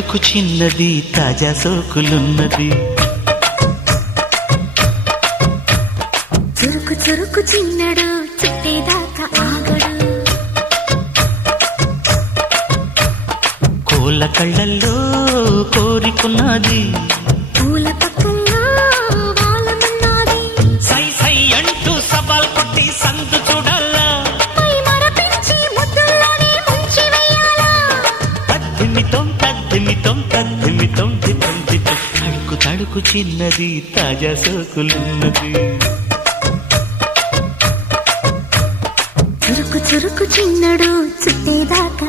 తడుకు చిన్నది? తాజా సోకులున్నది. చురుకు చురుకు చిన్నడు చుట్టేదాకా ఆగడు. కోల కళ్ళల్లో కోరికున్నది. తద్దిమితం తద్దిమితం తద్దిమితం తితం తడుకు తడుకు చిన్నది తాజా సోకులున్నది. చురుకు చురుకు చిన్నడు చుట్టేదాకా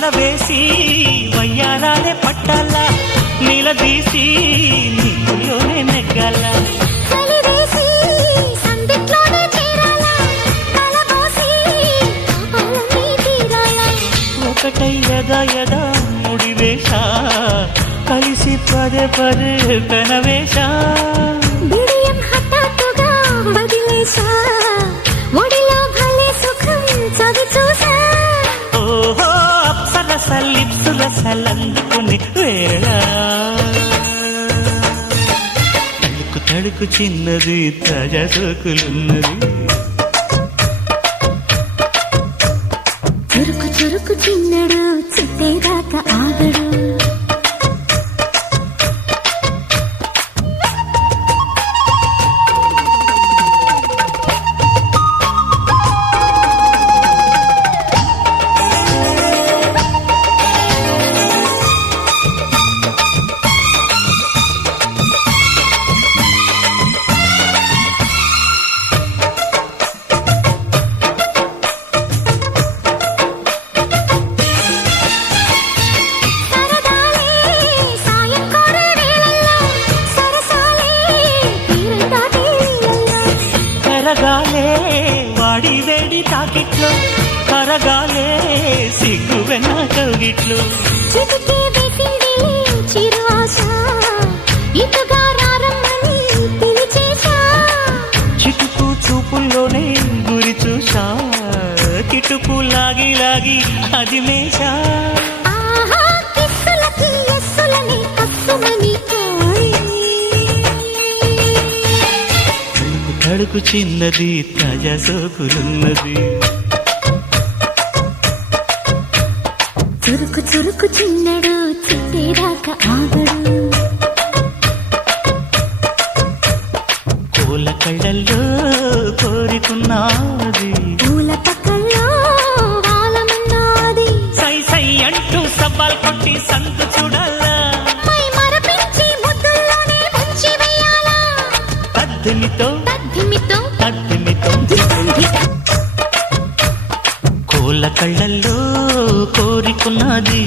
వల వేసి వయ్యారాలే పట్టాలా నిలదీసి నీకులోనే నెగ్గాల. ఒకటై యదా యదా ముడివేష కలిసి పదే పదే పెనవేష బిడియం హఠాత్తుగా చిన్నది తాజా సోకులున్నది కరగాలే వాడి వేడి తాకిట్లో కరగాలే. సిగ్గు వెన్న కౌగిట్లో చిటికే వేసిందిలే చిరు ఆశ ఇటుగా రారమ్మని పిలిచేశా చిటుకు చూపుల్లోనే గురి చూసా. కిటుకు లాగి లాగి అది మేషా తడుకు తడుకు చిన్నది తాజా సోకులున్నది. చురుకు చురుకు చిన్నడు చుట్టేదాకా ఆగడు. కోల కళ్ళల్లో కోరికున్నది. పూల పక్కల్లో వాలమన్నాది. సై సై అంటూ సవాల్ కొట్టి సంతు కోల కళ్ళల్లో కోరికున్నది.